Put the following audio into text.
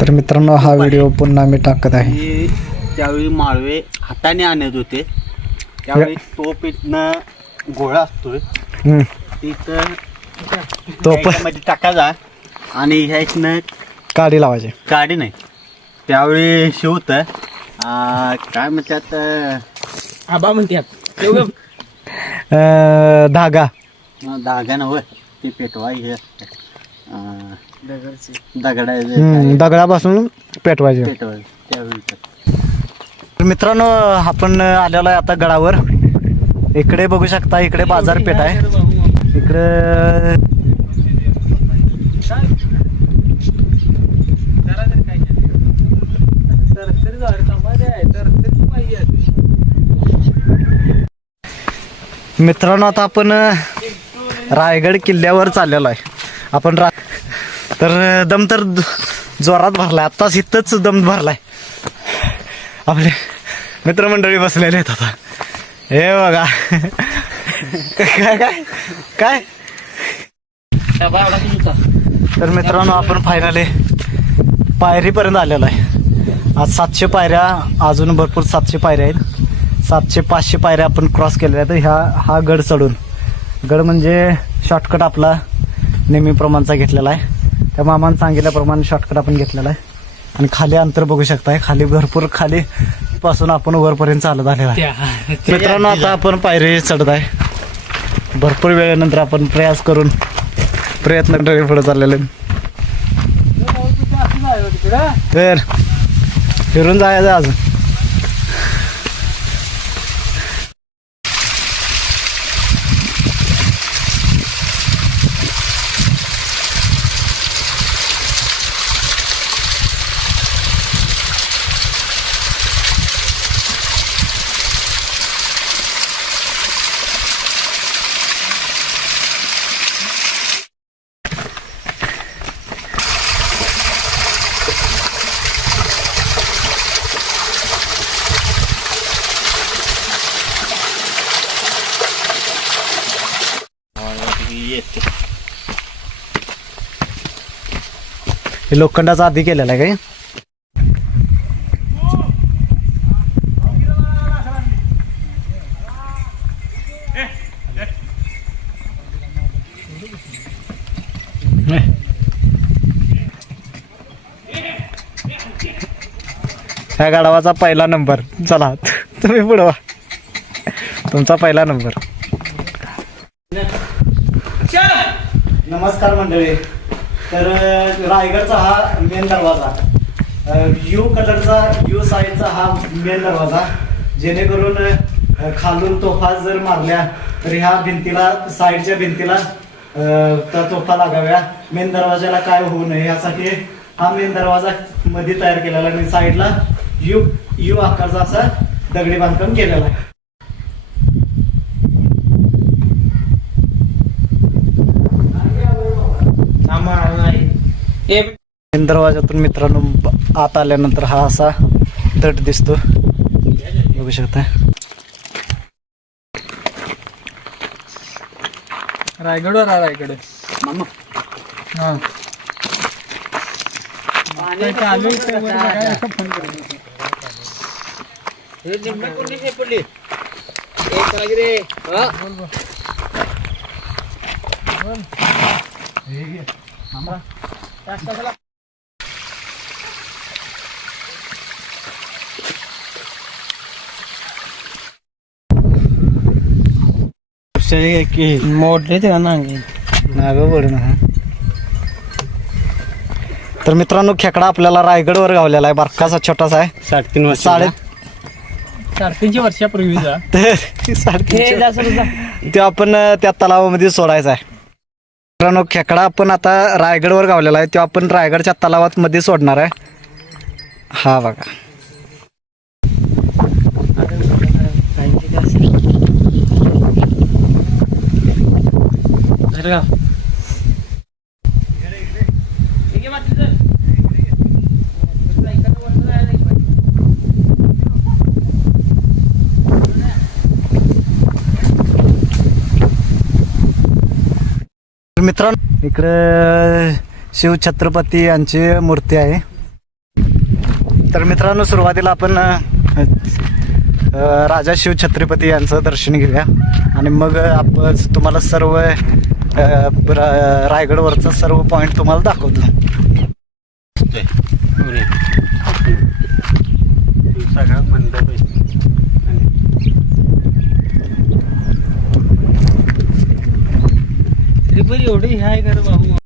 तर मित्रांनो हा व्हिडिओ पुन्हा मी टाकत आहे. त्यावेळी माळवे हाताने आणत होते. त्यावेळी तोप इथनं गोळा असतोय तिथं मध्ये टाकायचा आणि ह्या इथनं काडी लावायची. काडी नाही त्यावेळी शिवत काय म्हणतात आबा म्हणतात धागा धागा नव्हे ते पेटवा हे दगडा दगडापासून पेटवायचे. पेटवा त्यावेळी. तर मित्रांनो आपण आलेलो आहे आता गडावर. इकडे बघू शकता, इकडे बाजारपेठ आहे. इकडे मित्रांनो आता आपण रायगड किल्ल्यावर चाललेलो आहे. आपण तर दम तर जोरात भरलाय. आत्ताच इथंच दम भरलाय. आपले मित्रमंडळी बसलेले आहेत आता. हे बघा काय काय काय. तर मित्रांनो आपण फायनली पायरीपर्यंत आलेलो आहे. आज 700 पायऱ्या, अजून भरपूर 700 पायऱ्या आहेत. 700-500 पायऱ्या आपण क्रॉस केलेल्या आहेत. हा गड चढून. गड म्हणजे शॉर्टकट आपला नेहमीप्रमाणचा घेतलेला आहे. त्या मामानं सांगितल्याप्रमाणे शॉर्टकट आपण घेतलेला आहे. आणि खाली अंतर बघू शकताय. खाली भरपूर, खाली पासून आपण वरपर्यंत चालत आलेला आहे. मित्रांनो आता आपण पायरी चढत आहे. भरपूर वेळेनंतर आपण प्रयत्न करून पुढे चाललेले. तर फिरून जायचं अजून. हे लोखंडाचा आधी केलेला आहे काय. ह्या गाडावाचा पहिला नंबर. चला तुम्ही पुढवा, तुमचा पहिला नंबर. नमस्कार मंडळी. तर रायगडचा हा मेन दरवाजा, यू कलरचा, यू साईडचा हा मेन दरवाजा, जेणेकरून खालून तोफा जर मारल्या तर ह्या भिंतीला, साईडच्या भिंतीला त्या तोफा लागाव्या. मेन दरवाजाला काय होऊ नये यासाठी हा मेन दरवाजा मध्ये तयार केलेला आणि साईडला यू आकारचा असा दगडी बांधकाम केलेला आहे. मेन दरवाजातून मित्रांनो आत आल्यानंतर हा असा तट दिसतो, बघू शकता. रायगडवर आहे. रायगड हा चालू मोडले ते नाग पडून. तर मित्रांनो खेकडा आपल्याला रायगडवर गावलेला आहे. बारकासा छोटासा आहे. 3.5 वर्षापूर्वीचा. ते आपण त्या तलावामध्ये सोडायचा आहे. मित्रांनो खेकडा आपण आता रायगडवर गावलेला आहे. तो आपण रायगडच्या तलावात मध्ये सोडणार आहे. हा बघा. मित्रांनो इकडे शिवछत्रपती यांची मूर्ती आहे. तर मित्रांनो सुरुवातीला आपण राजा शिव छत्रपती यांचं दर्शन घेऊया आणि मग आपण तुम्हाला सर्व रायगडवरचा सर्व पॉईंट तुम्हाला दाखवतो. सगळा मंडप आहे. तरी पण एवढे हे आहे का रे बाबू.